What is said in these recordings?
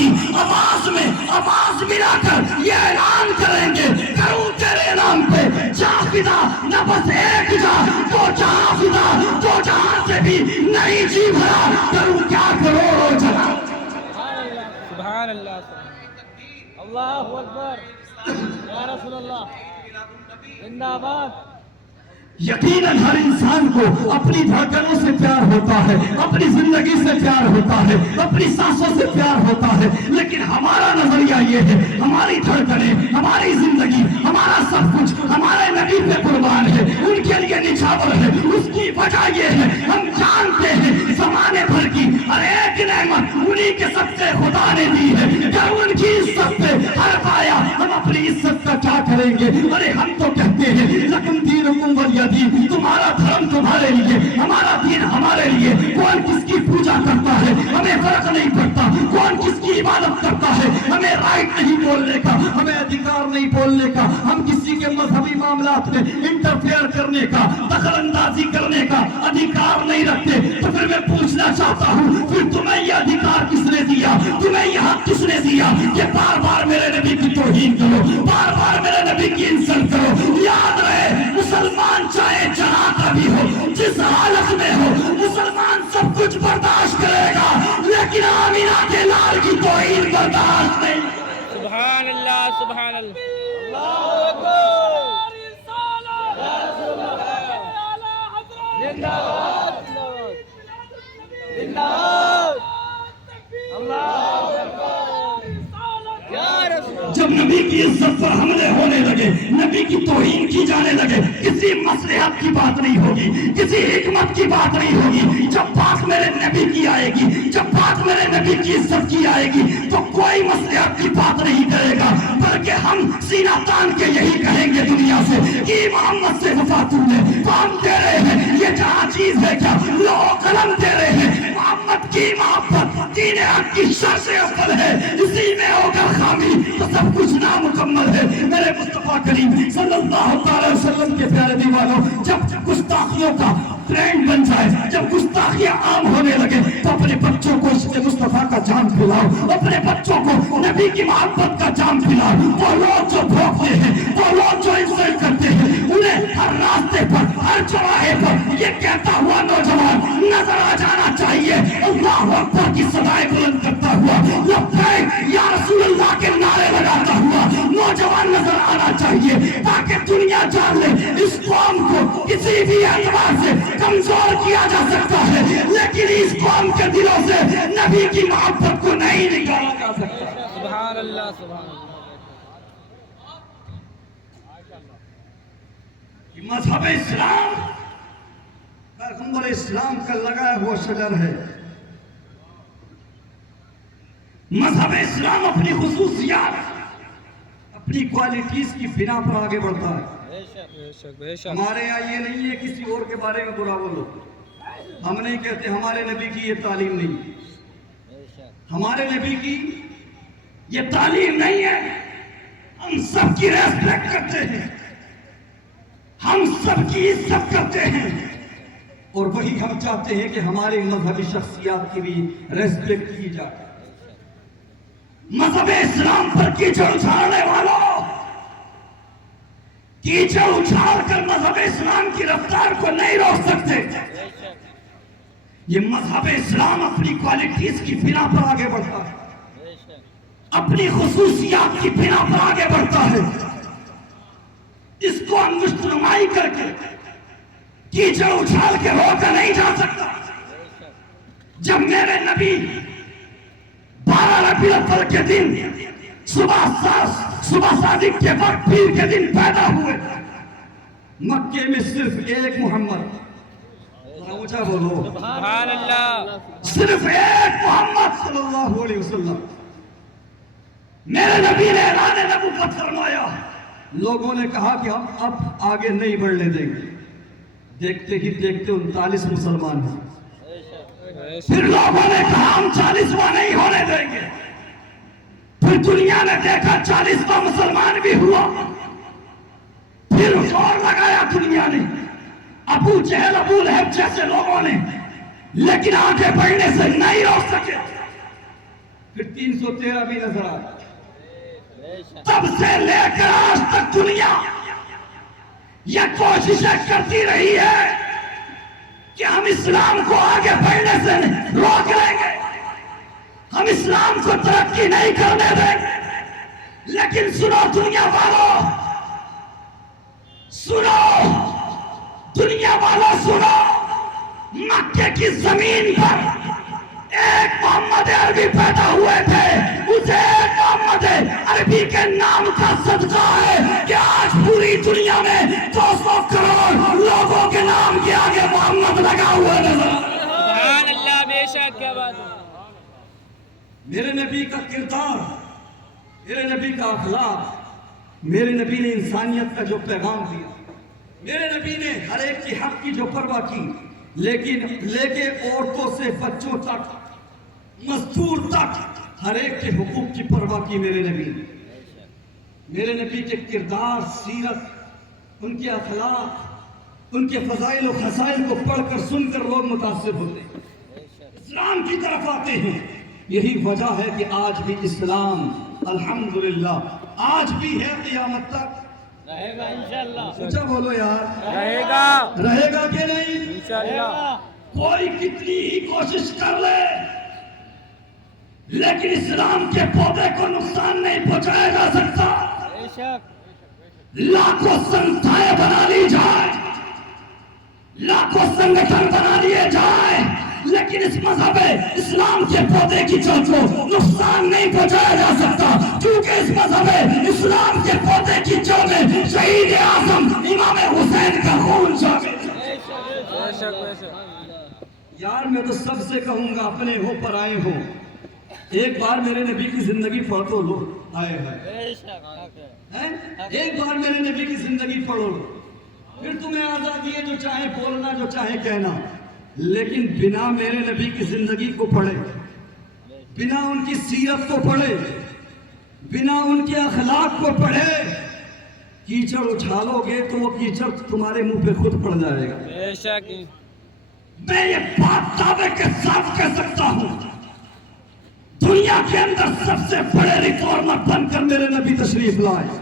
کی آواز میں آواز ملا کر یہ اعلان کریں گے، کروں تیرے نام پہ جا فدا، نہ بس ایک جا تو جہاں فدا، جو جہاں سے بھی نہیں جی بھرا، کروں کیا کروڑوں جہاں۔ سبحان اللہ، اللہ اکبر، یا رسول اللہ، زندہ آباد۔ یقیناً ہر انسان کو اپنی دھڑکنوں سے پیار ہوتا ہے، اپنی زندگی سے پیار ہوتا ہے، اپنی سانسوں سے پیار ہوتا ہے، لیکن ہمارا نظریہ یہ ہے ہماری دھڑکنیں، ہماری زندگی، ہمارا سب کچھ ہمارے نبی پہ قربان ہے، ان کے لیے نچھاور ہے۔ اس کی وجہ یہ ہے ہم جانتے ہیں زمانے بھر کی ہر ایک نعمت انہی کے صدقے خدا نے دی ہے، کہ ان کی عزت پہ ہر پایا ہم اپنی عزت کا کیا کریں گے؟ ارے ہم تو کہتے ہیں لکم دینکم ولی دین، تمہارا دھرم تمہارے لیے، ہمارا دین ہمارے لیے، کون کس کی پوجا کرتا ہے ہمیں فرق نہیں پڑتا، کون کس کی عبادت کرتا ہے ہمیں رائٹ نہیں بولنے کا، ہمیں ادھیکار نہیں بولنے کا، ہم کسی کے مذہبی معاملات میں انٹرفیئر کرنے کا، دخل اندازی کرنے کا ادھیکار نہیں رکھتے۔ تو پھر میں پوچھنا چاہتا ہوں پھر تمہیں یہ ادھیکار کس نے دیا، تمہیں یہ حق کس نے دیا کہ بار بار میرے نبی کی توہین کرو، بار بار میرے نبی کی انسلٹ کرو؟ یاد رہے مسلمان چاہے جہاں کا بھی ہو، جس حالت میں ہو، مسلمان سب کچھ برداشت کرے گا، لیکن آمینہ کے لال کی توہین برداشت نہیں۔ سبحان اللہ، سبحان اللہ، اللہ اکبر، زندہ باد، زندہ باد، اللہ اکبر، یا رسول اللہ۔ جب نبی کی عزت پر حملے ہونے لگے، نبی کی توہین کی جانے لگے، کسی مصلحت کی بات نہیں ہوگی، کسی حکمت کی بات نہیں ہوگی۔ جب بات میرے نبی کی آئے گی، جب بات میرے نبی کی عزت کی آئے گی تو کوئی مصلحت کی بات نہیں کرے گا، بلکہ ہم سینہ تان کے یہی کہیں گے دنیا سے کہ محمد سے وفا تو نے، تو ہم دے رہے ہیں یہ جہاں چیز ہے کیا، لوح قلم دے رہے ہیں۔ محمد کی محبت دین حق کی شرط اول ہے، اسی میں ہوگا خامی تو سب کچھ نامکمل ہے۔ میرے مصطفیٰ کریم صلی اللہ تعالی وسلم کے پیارے دیوانوں، جب گستاخیوں کا ٹرینڈ بن جائے، جب گستاخیاں عام ہونے لگے تو اپنے بچوں کو عشق مصطفیٰ کا جام پلاؤ، اپنے بچوں کو نبی کی محبت کا جام پلاؤ۔ وہ لوگ جو بھوکتے ہیں، وہ لوگ جو انسلٹ کرتے ہیں، انہیں ہر راستے پر، ہر چوراہے پر یہ کہتا ہوا نوجوان نظر آ جانا چاہیے، اللہ اکبر کی صدائیں بلند کرتا ہوا، لبیک یا رسول اللہ کے نعرے لگاتا ہوا نوجوان نظر آنا چاہیے، تاکہ دنیا جان لے اس قوم کو کسی بھی اعتبار سے کمزور کیا جا سکتا ہے، لیکن اس قوم کے دلوں سے نبی کی محبت کو نہیں نکالا جا سکتا۔ سبحان اللہ، سبحان اللہ۔ مذہب اسلام پیغمبر اسلام کا لگایا ہوا شجر ہے۔ مذہب اسلام اپنی خصوصیات، اپنی کوالٹیز کی بنا پر آگے بڑھتا ہے۔ بے شک، بے شک۔ ہمارے یہاں یہ نہیں ہے کسی اور کے بارے میں برا بولو، ہم نہیں کہتے ہمارے نبی کی یہ تعلیم نہیں، ہمارے نبی کی یہ تعلیم نہیں ہے، ہم سب کی ریسپیکٹ کرتے ہیں، ہم سب کی عزت کرتے ہیں، اور وہی ہم چاہتے ہیں کہ ہمارے مذہبی شخصیات کی بھی ریسپیکٹ کی جائے۔ مذہب اسلام پر کیچڑ اچھالنے والوں، کیچڑ اچھال کر مذہب اسلام کی رفتار کو نہیں روک سکتے۔ یہ مذہب اسلام اپنی کوالٹیز کی بنا پر آگے بڑھتا ہے، اپنی خصوصیات کی بنا پر آگے بڑھتا ہے۔ اس کو انگشت نمائی کر کے کیچڑ اچھال کے روکا نہیں جا سکتا۔ جب میرے نبی 12 ربیع الاول کے دن صبح صادق کے وقت پیر کے دن پیدا ہوئے، مکے میں صرف ایک محمد، اونچا بولو سبحان اللہ، صرف ایک محمد صلی اللہ علیہ وسلم، میرے نبی نے اعلان نبوت فرمایا۔ لوگوں نے کہا کہ ہم اب آگے نہیں بڑھنے دیں گے، دیکھتے ہی دیکھتے 39 مسلمان ہیں۔ پھر لوگوں نے کہا ہم 40واں نہیں ہونے دیں گے، پھر دنیا نے دیکھا 40واں مسلمان بھی ہوا، پھر زور لگایا دنیا نے، ابو جہل ابو لہب جیسے لوگوں نے، لیکن آگے بڑھنے سے نہیں روک سکے۔ پھر 313 بھی نظر آئے. بے شک تب سے لے کر آج تک دنیا یہ کوششیں کرتی رہی ہے کہ ہم اسلام کو آگے بڑھنے سے روک لیں گے, ہم اسلام کو ترقی نہیں کرنے دیں گے. لیکن سنو دنیا والوں, سنو دنیا والوں, سنو, مکے کی زمین پر ایک محمد عربی پیدا ہوئے تھے. اسے ایک محمد عربی کے نام کا صدقہ ہے کہ آج پوری دنیا میں 200 کروڑ لوگوں کے نام کے آگے محمد لگا ہوا نظر. سبحان اللہ, بے شک, کیا بات ہے. میرے نبی کا کردار, میرے نبی کا اخلاق, میرے نبی نے انسانیت کا جو پیغام دیا, میرے نبی نے ہر ایک کی حق کی جو پرواہ کی, لیکن لے کے عورتوں سے بچوں تک, مزدور تک, ہر ایک کے حقوق کی پرواہ کی میرے نبی نے. میرے نبی کے کردار, سیرت, ان کے اخلاق, ان کے فضائل و خصائل کو پڑھ کر سن کر لوگ متاثر ہوتے ہیں, اسلام کی طرف آتے ہیں. یہی وجہ ہے کہ آج بھی اسلام الحمدللہ آج بھی ہے قیامت تک رہے گا انشاءاللہ. سوچا بولو یار, رہے گا رہے گا کہ نہیں؟ انشاءاللہ. کوئی کتنی ہی کوشش کر لے لیکن اسلام کے پودے کو نقصان نہیں پہنچایا جا سکتا. بے شک. لاکھوں سنستھائیں بنا لی جائے, لاکھوں سنگٹھن بنا لیے جائے, لیکن اس مذہب اسلام کے پودے کی جڑ کو نقصان نہیں پہنچایا جا سکتا, کیونکہ اس مذہب اسلام کے پودے کی جڑ میں شہید اعظم امام حسین کا خون جاگے. بے شک, بے شک. یار میں تو سب سے کہوں گا, اپنے ہو پر آئے ہو, ایک بار میرے نبی کی زندگی پڑھ تو لو. آئے بے شک. ایک بار میرے نبی کی زندگی پڑھو لو, پھر تمہیں آزادی ہے جو چاہے بولنا, جو چاہے کہنا, لیکن بنا میرے نبی کی زندگی کو پڑھے, بنا ان کی سیرت کو پڑھے, بنا ان کے اخلاق کو پڑھے, کیچڑ اچھالو گے تو وہ کیچڑ تمہارے منہ پہ خود پڑ جائے گا. بے شک. میں یہ بات دعوے کے ساتھ کہہ سکتا ہوں, دنیا کے اندر سب سے بڑے ریفارمر بن کر میرے نبی تشریف لائے.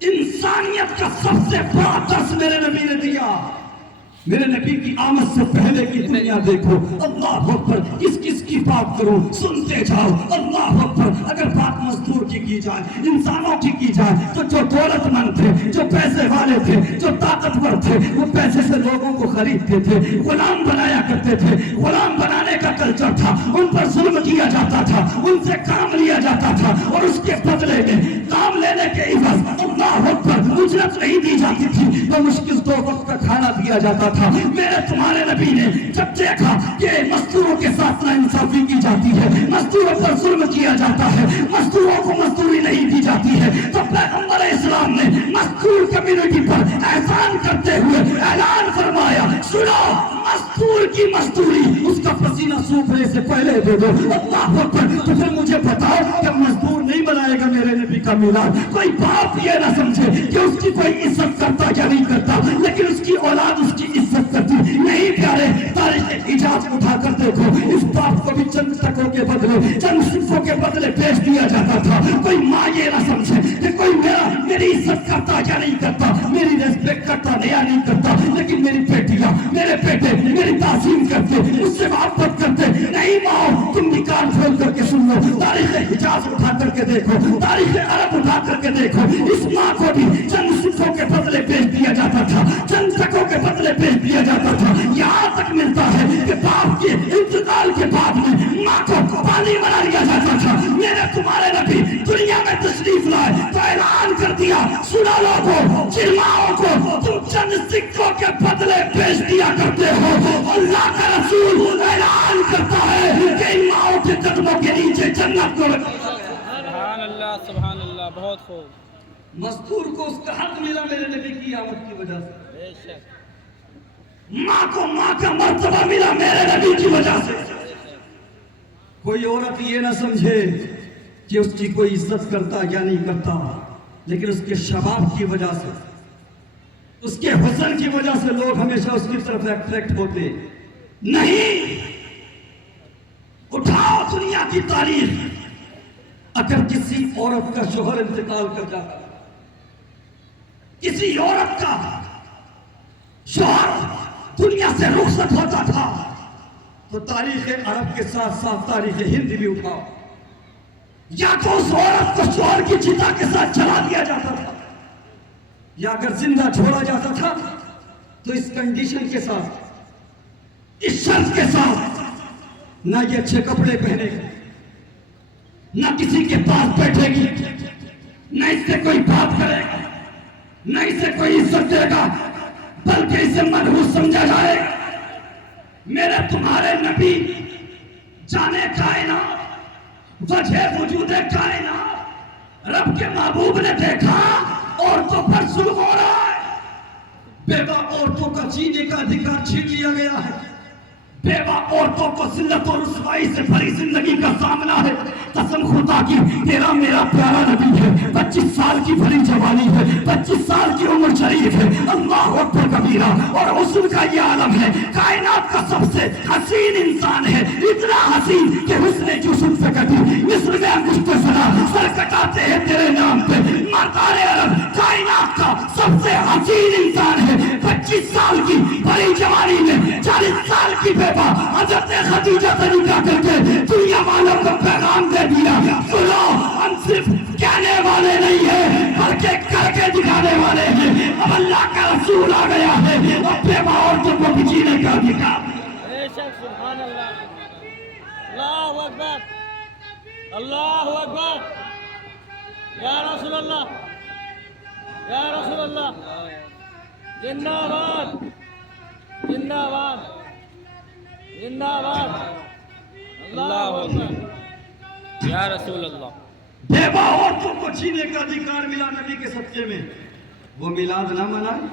انسانیت کا سب سے بڑا درس میرے نبی نے دیا. میرے نبی کی آمد سے پہلے کی دنیا دیکھو, اللہ اکبر, کس کس کی بات کروں, سنتے جاؤ, اللہ اکبر. اگر بات مزدور کی جائے, انسانوں کی جائے, تو جو دولت مند تھے, جو پیسے والے تھے, جو طاقتور تھے, وہ پیسے سے لوگوں کو خریدتے تھے, غلام بنایا کرتے تھے. غلام بنانے کا کلچر تھا, ان پر ظلم کیا جاتا تھا, ان سے کام لیا جاتا تھا, اور اس کے بدلے میں کام لینے کے عوض اللہ اکبر اجرت نہیں دی جاتی تھی, تو مشکل 2 وقت کا کھانا دیا جاتا تھا. میرے تمہارے نبی نے جب دیکھا کہ مزدوروں کے ساتھ ناانصافی کی جاتی ہے, مزدوروں پر ظلم کیا جاتا ہے, مزدوروں کو مزدوری نہیں دی جاتی ہے, تو پیغمبر اسلام نے مزدور کمیونٹی پر احسان کرتے ہوئے اعلان فرمایا, سنو, مزدور کی مزدوری اس کا پسینہ سوکھنے سے پہلے دے دو. اللہ اکبر. تو پھر مجھے بتاؤ کہ مزدور نہیں بنائے گا میرے نبی کا میلاد. کوئی باپ یہ نہ سمجھے کہ اس کی کوئی عزت کرتا یا نہیں کرتا, لیکن اس کی اولاد اس کی عزت کرتی. نہیں پیارے, تاریخ ایجاد اٹھا کر دیکھو, اس باپ کو بھی چند ٹکوں کے بدلے, چند سکوں کے بدلے پیش دیا جاتا تھا. کوئی ماں یہ نہ سمجھے کہ کوئی میری عزت کرتا یا نہیں کرتا, میری ریسپیکٹ کرتا یا نہیں کرتا, لیکن میری بیٹیاں, میرے بیٹے میری تعظیم کرتے, اس سے محبت کرتے. نہیں ماں, تم بھی کان کھول کر کے سن لو, تاریخ حجاز اٹھا کر کے دیکھو, تاریخ عرب اٹھا کر کے دیکھو, اس ماں کو بھی چند سکوں کے بدلے پیش دیا جاتا تھا, چند ٹکوں کے بدلے پیش دیا جاتا تھا. یہاں تک ملتا ہے کہ باپ کے انتقال کے بعد میں ماں کو پانی بنا لیا جاتا تھا. میرے تمہارے نبی دنیا میں تشریف لائے تو اعلان کر دیا, سنا لوگوں, جن ماؤں کو تم چند سکوں کے بدلے پیش دیا کرتے ہو, اللہ کا رسول اعلان کرتا ہے کہ ان ماؤں کے قدموں کے نیچے جنت کو. سبحان اللہ, سبحان اللہ, بہت خوب. مزدور کو اس کا حق ملا میرے نبی کی آمد کی وجہ سے. بے شک. ماں کو ماں کا مرتبہ ملا میرے نبی کی وجہ سے. کوئی عورت یہ نہ سمجھے کہ اس کی کوئی عزت کرتا یا نہیں کرتا, لیکن اس کے شباب کی وجہ سے, اس کے حسن کی وجہ سے لوگ ہمیشہ اس کی طرف اٹریکٹ ہوتے. نہیں, اٹھاؤ دنیا دنیا کی تاریخ اگر کسی عورت کا شوہر انتقال کر جاتا، کسی عورت کا شوہر دنیا سے رخصت ہوتا تھا، تو تاریخ عرب کے ساتھ ساتھ تاریخ ہند بھی اٹھاؤ، یا تو اس عورت کو شوہر کی چتا کے ساتھ جلا دیا جاتا تھا، یا اگر زندہ چھوڑا جاتا تھا تو اس کنڈیشن کے ساتھ، اس شرط کے ساتھ، نہ یہ اچھے کپڑے پہنے گی، نہ کسی کے پاس بیٹھے گی، نہ اس سے کوئی بات کرے گا، نہ اسے کوئی عزت دے گا، بلکہ اسے منحوس سمجھا جائے گا۔ میرے تمہارے نبی جانے کائنات، وجہ وجود کائنات، رب کے محبوب نے دیکھا عورتوں پر ظلم ہو رہا ہے، بیوہ عورتوں کا جینے کا ادھیکار چھین لیا گیا ہے، بیوہ عورتوں کو ذلت اور رسوائی سے بھری زندگی کا سامنا ہے۔ قسم خدا کی، تیرا میرا پیارا نبی ہے، 25 سال کی بھری جوانی ہے، 25 سال کی عمر شریف ہے، اللہ اکبر کبیرہ، اور حسن کا یہ عالم ہے، کائنات کا سب سے حسین انسان ہے، اتنا حسین کہ حسن یوسف سے کبھی مصر میں انگشت زنا سر کٹاتے ہیں تیرے نام پہ۔ مردان عرب کائنات کا سب سے حسین انسان ہے، 25 سال کی بھری جوانی میں 40 سال کی بیوہ حضرت خدیجہ سے نکاح کر کے دنیا والوں کو پیغام دے دیا، سنو ہم صرف کہنے والے نہیں ہیں بلکہ کر کے دکھانے والے ہیں۔ اب اللہ کا رسول آ گیا ہے، اب بیوہ عورتوں کو بھی جینے کا ادھیکار۔ بے شک، سبحان اللہ، اللہ اکبر، اللہ اکبر، یا رسول اللہ، یا رسول اللہ، زندہ باد، زندہ باد، زندہ باد، اللہ اکبر، یا رسول اللہ۔ بیوہ عورتوں کو جینے کا ادھیکار ملا نبی کے صدقے میں، وہ میلاد نہ منائے،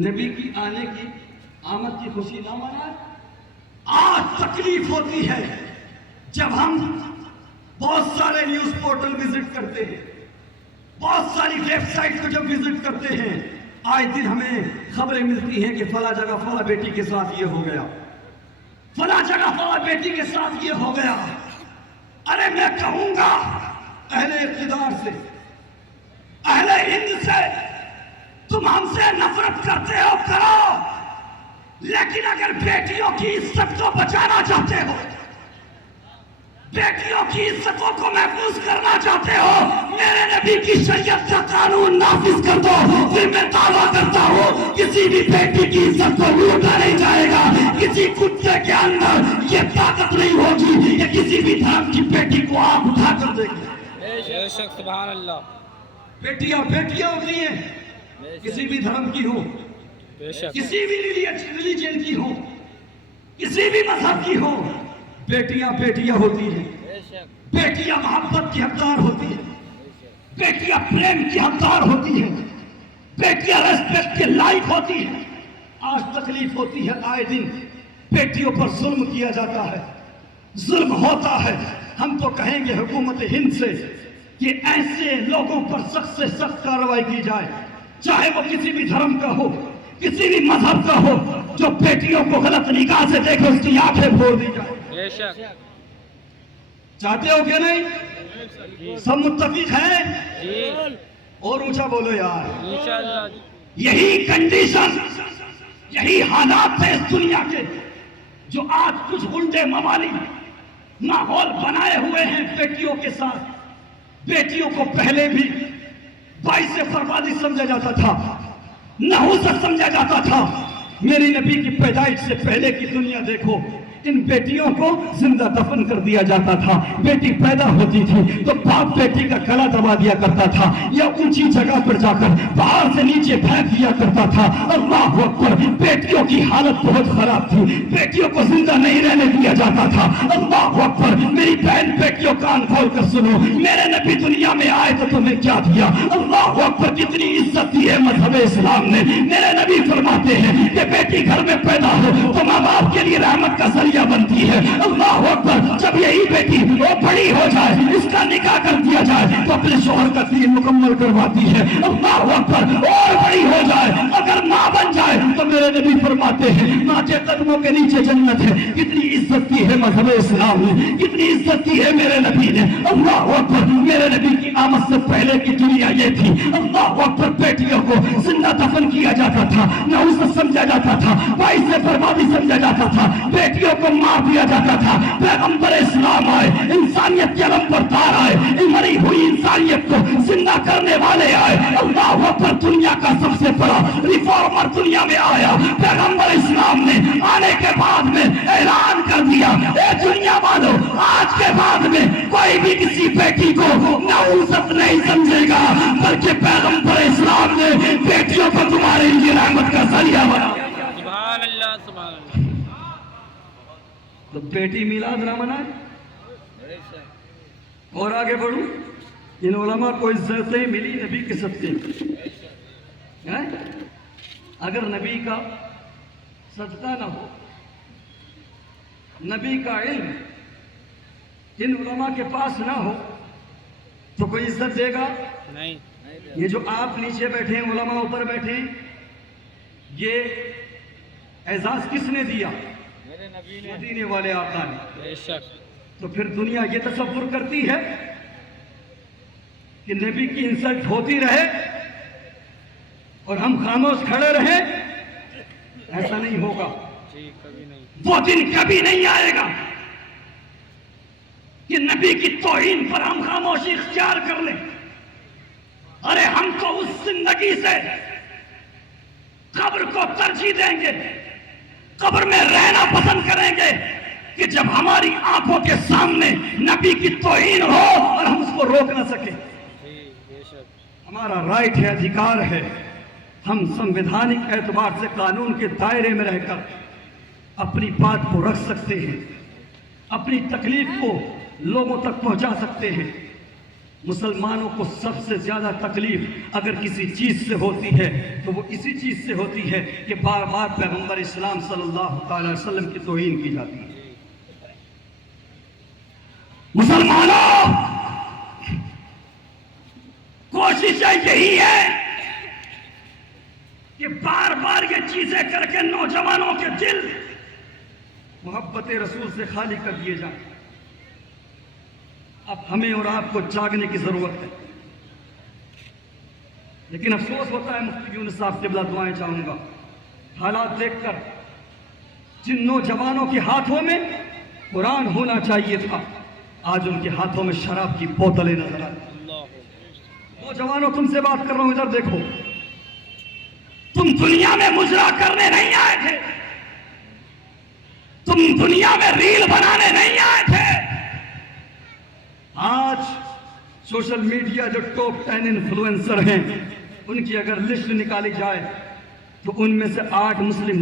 نبی کی آنے کی آمد کی خوشی نہ منائے۔ آج تکلیف ہوتی ہے جب ہم بہت سارے نیوز پورٹل وزٹ کرتے ہیں، بہت ساری ویب سائٹ کو جب وزٹ کرتے ہیں، آج دن ہمیں خبریں ملتی ہیں کہ فلاں جگہ فلاں بیٹی کے ساتھ یہ ہو گیا، فلاں جگہ فلاں بیٹی کے ساتھ یہ ہو گیا۔ ارے میں کہوں گا اہل اقتدار سے، اہل ہند سے، تم ہم سے نفرت کرتے ہو کرو، لیکن اگر بیٹیوں کی عزت کو بچانا چاہتے ہو، بیٹیوں کی عزتوں کو محفوظ کرنا چاہتے ہو، میرے نبی کی شریعت کا قانون نافذ کر دو، پھر میں دعویٰ کرتا ہوں کسی بھی بیٹی کی عزت کو لوٹا نہیں جائے گا، کسی کتے کے اندر یہ طاقت نہیں ہوگی کہ کسی بھی دھرم کی بیٹی کو آپ اٹھا کر دے گی۔ بے شک، سبحان اللہ، بیٹیاں بیٹیاں ہوتی ہیں، کسی بھی دھرم کی ہو، بے شک، کسی بھی ریلیجن کی ہو، کسی بھی مذہب کی ہو، بیٹیاں بیٹیاں ہوتی ہیں، بے شک، بیٹیاں محبت کی حقدار ہوتی ہیں، بیٹیاں پریم کی حقدار ہوتی ہیں، بیٹیاں ریسپیکٹ کے لائق ہوتی ہیں۔ آج تکلیف ہوتی ہے، آئے دن بیٹیوں پر ظلم کیا جاتا ہے، ظلم ہوتا ہے۔ ہم تو کہیں گے حکومت ہند سے کہ ایسے لوگوں پر سخت سے سخت کارروائی کی جائے، چاہے وہ کسی بھی دھرم کا ہو، کسی بھی مذہب کا ہو، جو بیٹیوں کو غلط نگاہ سے دیکھے اس کی آنکھیں پھوڑ دی جائے۔ بے شک، چاہتے ہو کہ نہیں؟ سب متفق ہیں؟ جی، اور اونچا بولو یار۔ انشاءاللہ، یہی کنڈیشن، یہی حالات ہے اس دنیا کے جو آج کچھ غنڈے ممالک ماحول بنائے ہوئے ہیں بیٹیوں کے ساتھ۔ بیٹیوں کو پہلے بھی باعث بربادی سمجھا جاتا تھا، نحوست سمجھا جاتا تھا۔ میری نبی کی پیدائش سے پہلے کی دنیا دیکھو، ان بیٹیوں کو زندہ دفن کر دیا جاتا تھا۔ بیٹی پیدا ہوتی تھی تو باپ بیٹی کا گلا دبا دیا کرتا تھا، یا اونچی جگہ پر جا کر باہر سے نیچے پھینک دیا کرتا تھا۔ اللہ اکبر، بیٹیوں کی حالت بہت خراب تھی، بیٹیوں کو زندہ نہیں رہنے دیا جاتا تھا۔ اللہ اکبر، میری بہن بیٹیوں کان کھول کر سنو، میرے نبی دنیا میں آئے تو تمہیں کیا دیا؟ اللہ اکبر، کتنی عزت دی ہے مذہب اسلام نے۔ میرے نبی فرماتے ہیں کہ بیٹی گھر میں پیدا ہو تو ماں باپ کے لیے رحمت کا ذریعہ بنتی ہے۔ اللہ اکبر، جب یہی بیٹی بیٹی وہ بڑی ہو جائے اس کا نکاح کر دیا جائے تو اپنے شوہر کا دین مکمل کرواتی ہے. اللہ اکبر. اور بڑی ہو جائے اگر ماں بن جائے تو میرے نبی فرماتے ہیں ماں کے قدموں کے نیچے جنت ہے. کتنی عزت کی ہے مذہب اسلام نے, کتنی عزت کی ہے میرے نبی نے. اللہ اکبر. میرے نبی کی آمد سے پہلے کی دنیا یہ تھی, اللہ اکبر, بیٹیوں کو زندہ دفن کیا جاتا تھا, نحوست سمجھا جاتا تھا, باعث بربادی سمجھا جاتا تھا, بیٹیوں کو مار دیا جاتا تھا. پیغمبر اسلام آئے, انسانیت کے علمبردار آئے, مری ہوئی انسانیت کو زندہ کرنے والے آئے. اللہ اکبر. دنیا کا سب سے بڑا ریفارمر دنیا میں آیا. پیغمبر اسلام نے آنے کے بعد میں اعلان کر دیا, اے دنیا والو, آج کے بعد میں کوئی بھی کسی بیٹی کو نحوست نہیں سمجھے گا, بلکہ پیغمبر اسلام نے بیٹیوں کو تمہارے لیے رحمت کا ذریعہ بنا. سبحان اللہ سبحان اللہ. تو بیٹی میلاد نہ منائے. اور آگے بڑھوں, ان علماء کو عزتیں ملی نبی کے صدقے. اگر نبی کا صدقہ نہ ہو, نبی کا علم ان علماء کے پاس نہ ہو تو کوئی عزت دے گا نہیں. یہ جو آپ نیچے بیٹھے ہیں, علماء اوپر بیٹھے ہیں, یہ اعزاز کس نے دیا؟ مدینے والے آقا نے. بے شک. تو پھر دنیا یہ تصور کرتی ہے کہ نبی کی انسلٹ ہوتی رہے اور ہم خاموش کھڑے رہیں. ایسا نہیں ہوگا. جی کبھی نہیں. وہ دن کبھی نہیں آئے گا کہ نبی کی توہین پر ہم خاموشی اختیار کر لیں. ارے ہم تو اس زندگی سے قبر کو ترجیح دیں گے, قبر میں رہنا پسند کریں گے کہ جب ہماری آنکھوں کے سامنے نبی کی توہین ہو اور ہم اس کو روک نہ سکیں. جی بے شک. ہمارا رائٹ ہے, ادھیکار ہے, ہم سنویدھانک اعتبار سے قانون کے دائرے میں رہ کر اپنی بات کو رکھ سکتے ہیں, اپنی تکلیف کو لوگوں تک پہنچا سکتے ہیں. مسلمانوں کو سب سے زیادہ تکلیف اگر کسی چیز سے ہوتی ہے تو وہ اسی چیز سے ہوتی ہے کہ بار بار پیغمبر اسلام صلی اللہ تعالی وسلم کی توہین کی جاتی ہے. مسلمانوں, کوشش یہی ہے کہ بار بار یہ چیزیں کر کے نوجوانوں کے دل محبت رسول سے خالی کر دیے جائیں. اب ہمیں اور آپ کو جاگنے کی ضرورت ہے. لیکن افسوس ہوتا ہے, مفتی یونس صاحب قبلہ دعائیں چاہوں گا, حالات دیکھ کر جن نوجوانوں کے ہاتھوں میں قرآن ہونا چاہیے تھا, آج ان کے ہاتھوں میں شراب کی بوتلیں نظر آتی. نوجوانوں, تم سے بات کر رہا ہوں, ادھر دیکھو. تم دنیا میں مجرا کرنے نہیں آئے تھے, تم دنیا میں ریل بنانے نہیں آئے تھے. آج سوشل میڈیا جو ٹاپ 10 انفلوئنسر ہیں, ان کی اگر لسٹ نکالی جائے تو ان میں سے 8 مسلم